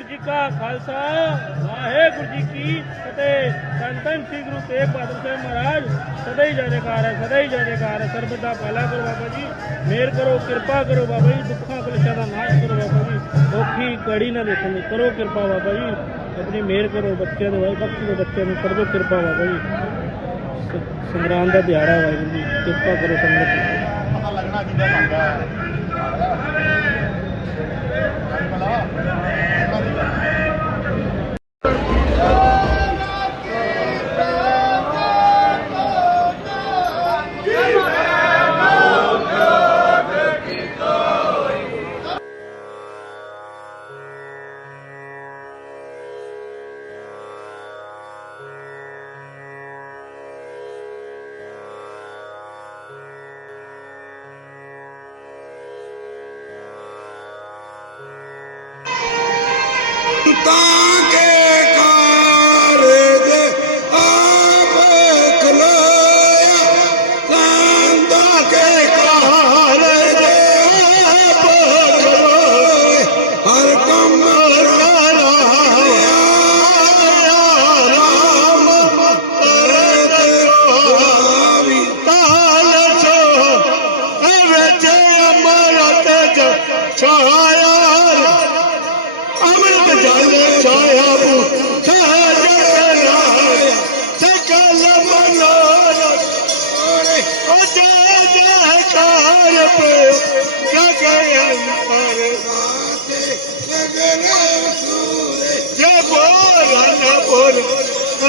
ਵਾਹਿਗੁਰੂ ਜੀ ਕਾ ਖਾਲਸਾ, ਵਾਹਿਗੁਰੂ ਜੀ ਕੀ ਫਤਿਹ। ਧੰਨ ਸ੍ਰੀ ਗੁਰੂ ਤੇਗ ਬਹਾਦਰ ਸਾਹਿਬ ਮਹਾਰਾਜ, ਸਦਾ ਹੀ ਜੈਕਾਰ ਹੈ, ਸਦਾ ਹੀ ਜੈਕਾਰ ਹੈ। ਸਰਬਤ ਦਾ ਭਲਾ ਕਰੋ ਬਾਬਾ ਜੀ ਮਿਹਰ ਕਰੋ, ਕਿਰਪਾ ਕਰੋ ਬਾਬਾ ਜੀ, ਦੁੱਖਾਂ ਕਲੇਸ਼ਾਂ ਦਾ ਨਾਸ਼ ਕਰੋ ਬਾਬਾ ਜੀ। ਔਖੀ ਕੜੀ ਨਾ ਦੇਖਣ ਦੀ, ਕਰੋ ਕਿਰਪਾ ਬਾਬਾ ਜੀ। ਆਪਣੀ ਮਿਹਰ ਕਰੋ, ਬੱਚਿਆਂ ਦੇ ਵਾਹਿ ਬਖਸ਼ ਦੇ ਬੱਚਿਆਂ ਨੂੰ ਕਰੋ ਕਿਰਪਾ ਬਾਬਾ ਜੀ। ਸੰਗਰਾਮ ਦਾ ਦਿਹਾੜਾ ਵਾਹਿਗੁਰੂ ਜੀ, ਕਿਰਪਾ ਕਰੋ ਸੰਗਤ ਜੀ ਪਤਾ ਲੱਗਣਾ ਕਿੱਦਾਂ ਲੱਗਦਾ ਹੈ। ਤਾਂ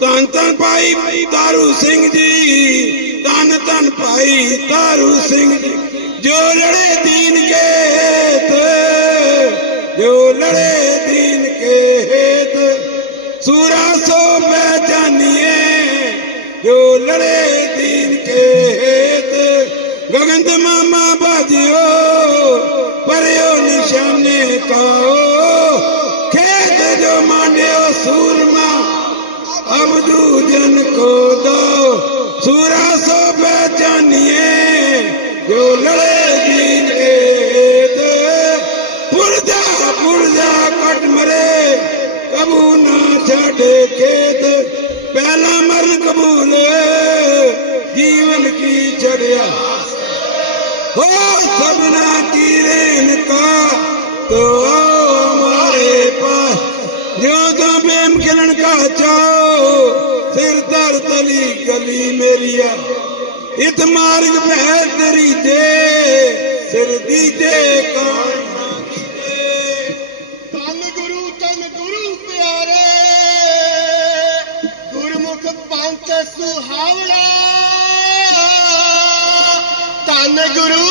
ਧੰਨ ਧੰਨ ਭਾਈ ਤਾਰੂ ਸਿੰਘ ਜੀ, ਧੰਨ ਧੰਨ ਭਾਈ ਤਾਰੂ ਸਿੰਘ ਜੀ। ਜੋ ਰੜੇ ਦੀਨ ਕੇ जन को दो सूरा सो पहचानिए जो लड़े दीन के पुरजा पुरजा कट मरे, कबू ना छाड़े खेत, पहला मर कबूल, जीवन की चढ़िया। हो सबना की रेन का तो हमारे पास, जो तो प्रेम किरण का चाओ। ਇਤ ਮਾਰਗ ਭੈ ਤੇਰੀ ਤੇ ਸਿਰ ਦੀਜੇ ਕਾਣ ਨਾ ਕੀਤੇ ਤਨ ਗੁਰੂ ਤਨ ਗੁਰੂ ਪਿਆਰੇ, ਗੁਰਮੁਖ ਪੰਥ ਸੁਹਾਵੜਾ ਤਨ ਗੁਰੂ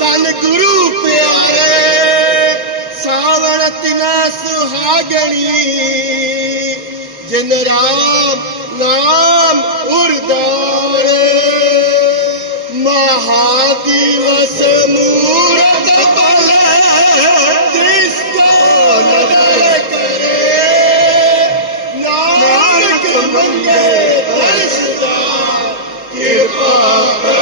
ਤਨ ਗੁਰੂ ਪਿਆਰੇ, ਸਾਵਣ ਤਿਨਾ ਸੁਹਾਗਣੀ। ਜਿਨ ਰਾਮ ਨਾਮ ਉਰਦਾ। Oh, मूर दृष्ट नज़र करे कृपा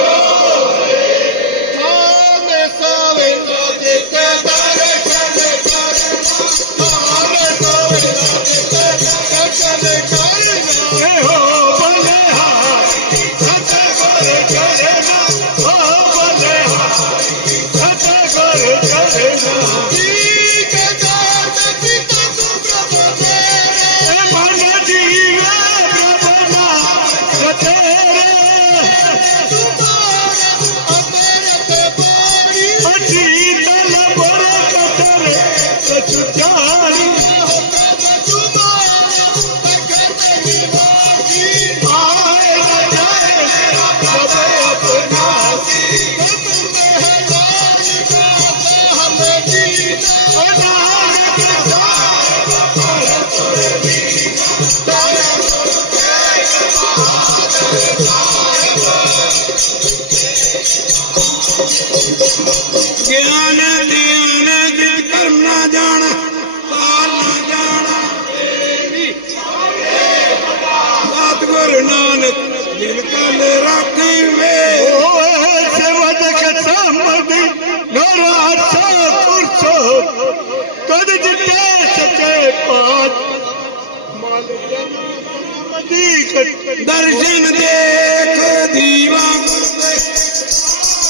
दर्शन देख दीवा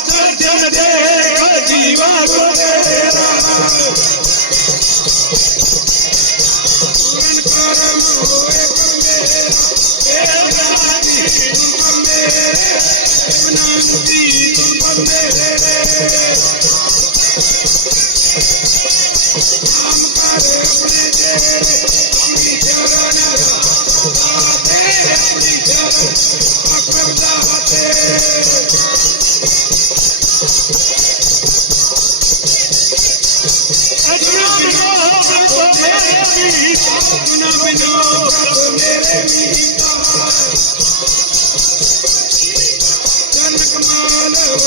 दर्शन देख ਨਾਮ ਹੋਵੇ ਤੋ ਮੇਰੇ ਵੀ ਗੁਨਾ ਬਿਨੋ ਪ੍ਰਭ ਮੇਰੇ ਮੀਤਾ ਕਨਕ ਮਾਨਵ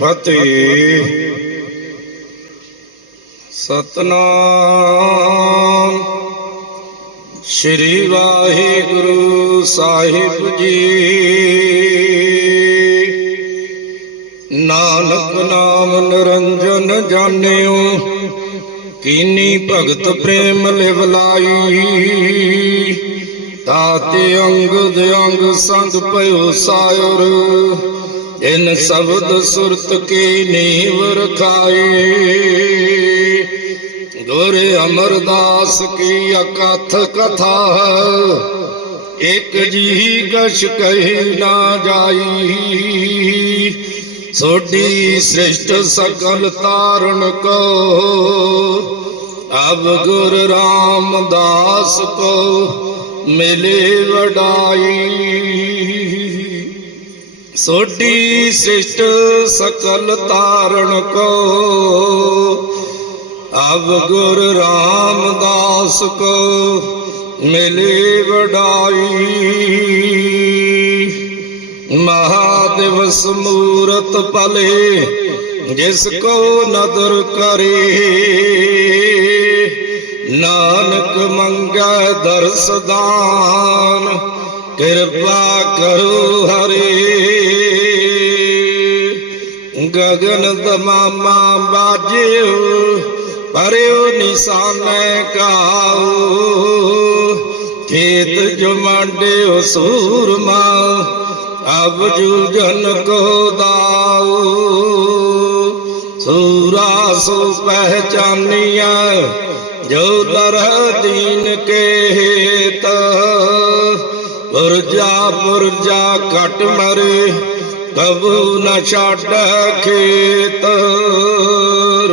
ਫਤਿਹ। ਸਤਨਾਮ। ਸ੍ਰੀ ਵਾਹਿਗੁਰੂ ਸਾਹਿਬ ਜੀ। ਨਾਨਕ ਨਾਮ ਨਿਰੰਜਨ ਜਾਣਿਓ ਕੀਨੀ ਭਗਤ ਪ੍ਰੇਮ ਲਿਵਲਾਈ। ਤਾਤੇ ਅੰਗ ਦੇ ਅੰਗ ਸੰਗ ਪਇਓ ਸਾਇਰ ਇਨ ਸ਼ਬਦ ਸੁਰਤ ਕੀ ਨੀਵ ਰਖਾਈ ਗੁਰ ਅਮਰਦਾਸ ਕੀ ਅਕਥ ਕਥਾ ਇਕ ਜੀ ਗਸ਼ ਕਹੀ ਨਾ ਜਾਈ। ਸੋਡੀ ਸ੍ਰਿਸ਼ਟ ਸਕਲ ਤਾਰਨ ਕੋ। ਅਬ ਗੁਰ ਰਾਮਦਾਸ ਕੋ। ਮਿਲੇ ਵਡਾਈ। ਸੋਢੀ ਸ੍ਰਿਸ਼ਟ ਸਕਲ ਤਾਰਨ ਕੋ। ਅਬ ਗੁਰ ਰਾਮਦਾਸ ਕੋ ਮਿਲੇ ਵਡਾਈ। ਮਹਾਦਿਵਸ ਮੂਰਤ ਪਲੇ ਜਿਸ ਕੋ ਨਦਰ ਕਰੇ। ਨਾਨਕ ਮੰਗੈ ਦਰਸ ਦਾਨ, ਕਿਰਪਾ ਕਰੋ ਹਰੇ। ਗਗਨ ਦਮਾਮਾ ਬਾਜਿਓ ਪਰਿਓ ਨਿਸ਼ਾਨੈ ਕਾਉ ਖੇਤ ਜਮਾਂਡਿਓ ਸੂਰਮਾ ਅਬ ਜੂਜਨ ਕੋ ਦਾਉ ਸੂਰਾ ਸੋ ਪਹਿਚਾਨੀਆਂ ਜੋ ਲਰ ਦੀਨ ਕੇ ਹੇਤ ਪੁਰਜਾ ਪੁਰਜਾ ਕਟ ਮਰੇ, ਕਬੂ ਨ ਛੱਡ ਖੇਤ।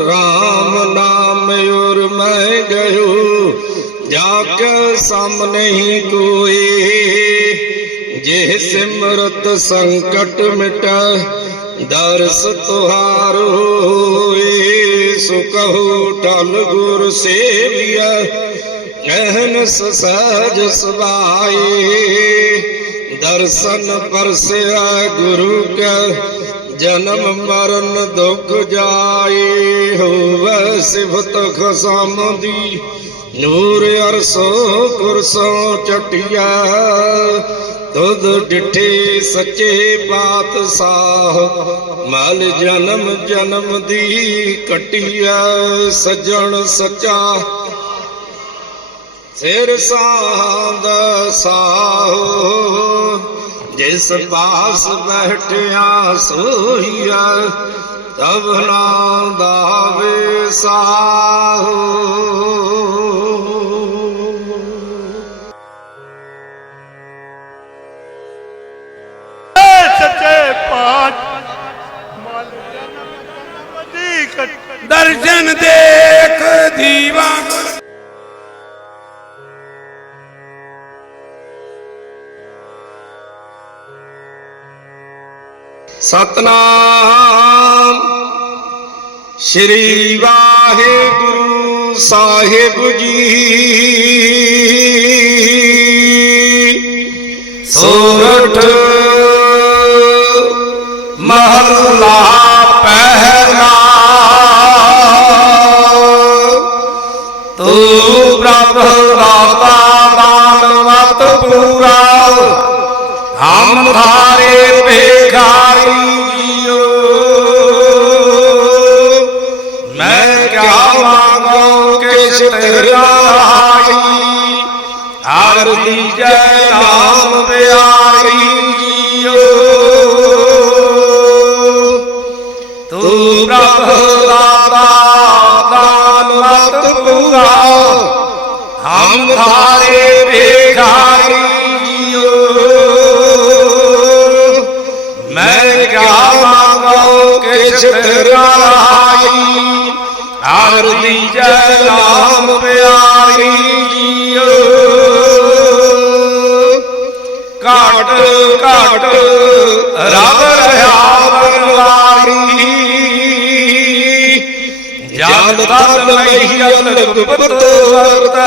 ਰਾਮ ਨਾਮ ਉਰ ਮੈਂ ਗਇਓ ਜਾ ਕੇ ਸਾਹਮਣੇ ਹੀ ਕੋਈ ਜੇ ਸਿਮਰਤ ਸੰਕਟ ਮਿਟੈ ਦਰਸ ਤੁਹਾਰ ਹੋਏ ਸੋ ਕਹੋ ਟਲ ਗੁਰ ਸੇਵੀਆ ਕਹਿਨ ਸਹਿਜ ਸਵਾਏ ਦਰਸ਼ਨ ਪਰਸਿਆ ਗੁਰੂ ਕੈ, ਜਨਮ ਮਰਨ ਦੁਖ ਜਾਏ। ਹੋਵੇ ਸਿਫਤ ਖਸਮ ਦੀ ਨੂਰ ਅਰਸੋ ਕੁਰਸੋ ਚਟਿਆ ਤੁਧ ਡਿਠੇ ਸੱਚੇ ਪਾਤਸ਼ਾਹ, ਮਲ ਜਨਮ ਜਨਮ ਦੀ ਕਟਿਆ ਸਜਣ ਸੱਚਾ। ਸਿਰ ਸਾਧ ਸਾਹੋ, ਜਿਸ ਪਾਸ ਬੈਠਿਆ ਸੋਈਆ ਤਬ ਨਾ ਦਾਵੇ ਸਾਹੋ। ਸੱਚੇ ਦਰਸ਼ਨ ਦੇਖ ਦੀਵਾ ਸਤਨਾਮ ਸ਼੍ਰੀ ਵਾਹਿਗੁਰੂ ਸਾਹਿਬ ਜੀ। ਸੋਰਠ ਹਮ ਧਾਰੇ ਜੀਓ। ਮੈਂ ਕਿਆ ਮੰਗੋ ਕਿਛ ਤੇਰਾਈ ਹਰ ਦੀਜੈ ਨਾਮ ਪਿਆਰੀ ਜੀਓ। ਤੂੰ ਪ੍ਰਭ ਦਾਤਾ ਦਾਨਵਤ ਪੂਰਾ, ਹਮ ਧਾਰੇ ਭੇਖਾਰੀ ਜੀਓ। ਮੰਗੋ ਕਿਛ ਤੇਰਾਈ ਹਰ ਦੀਜੈ ਨਾਮ ਪਿਆਰੀ ਜੀਓ। ਘਾਟ ਰਬ ਰਹਾ ਬਨਵਾਰੀ ਜਲ ਤਤ ਮਹੀਲ ਗੁਪਤ ਵਰਤ,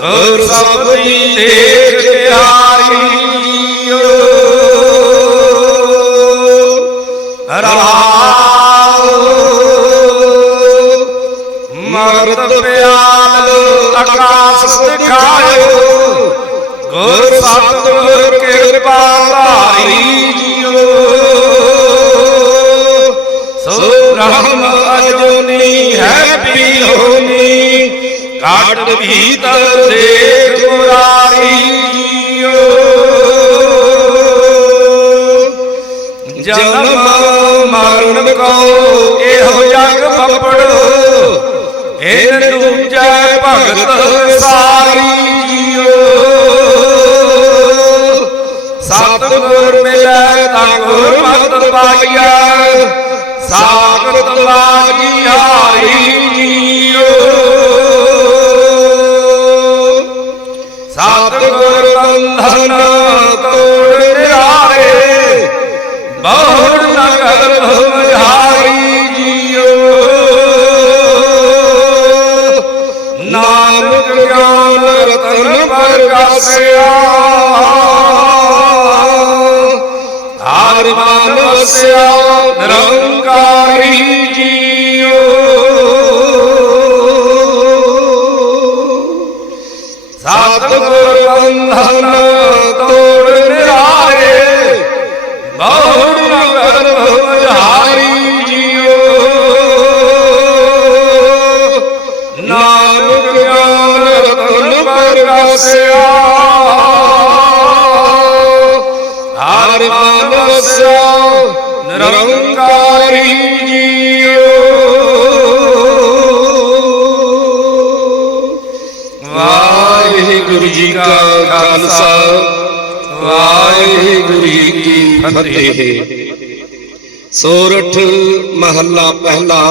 ਗੁਰ ਸਬਦੀ ਦੇਖ ਤਿਆਰੀ। ਆਕਾਸ ਦਿਖਾਇਓ। ਗੁਰ ਸਤਿਗੁਰ ਕਿਰਪਾ ਧਾਰੀ ਜੀਓ। ਸੋ ਬ੍ਰਹਮ ਅਜੂਨੀ ਹੈ ਪੀਹੋਨੀ ਕਾਟ ਭੀਤਰ ਦੇਖ ਮੁਰਾਰੀ ਜੀਓ। ਜਨਮ ਮਰਨ ਕੋ ਇਹੋ ਜਗ ਪਪੜੋ ਇਨ ਦੂਜੈ ਭਗਤ ਸਾਰੀ ਜੀਓ। ਸਤਿਗੁਰ ਮਿਲੈ ਤਾਂ ਗੁਰ ਮਤ ਪਾਈਆ ਸਾਗਰ ਲਾਗੀ ਹਾਰੀ ਜੀਓ। ਸਤਿਗੁਰ ਬੰਧਨ ਤੋੜ ਨਿਹਾਰੇ। ਬਹੁੜ ਰਤਨ ਪ੍ਰਗਾਸਿਆ ਹਰ ਮਨ ਵਸਿਆ ਨਿਰੰਕਾਰੀ ਜੀਓ। ਸਤਿਗੁਰ ਬੰਧਨ ਤੋੜ ਨਿਹਾਰੇ ਬਹੁੜ ਹਰ ਮਨ ਨਿਰੰਕਾਰੀ ਜੀਓ। ਵਾਹਿਗੁਰੂ ਜੀ ਕਾ ਖਾਲਸਾ, ਵਾਹਿਗੁਰੂ ਜੀ ਕੀ ਫਤਿਹ। ਸੋਰਠ ਮਹੱਲਾ ਪਹਿਲਾ,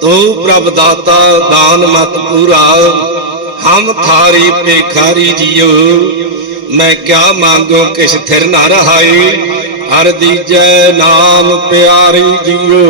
ਤੂੰ ਪ੍ਰਭ ਦਾਤਾ ਦਾਨ ਮਤ ਪੂਰਾ, ਹਮ ਥਾਰੀ ਪੇਖਾਰੀ ਜੀਓ। ਮੈਂ ਕਿਆ ਮੰਗੋ ਕਿਛ ਥਿਰ ਨਾ ਰਹਾਈ? ਹਰ ਦੀਜੈ ਨਾਮ ਪਿਆਰੀ ਜੀਓ।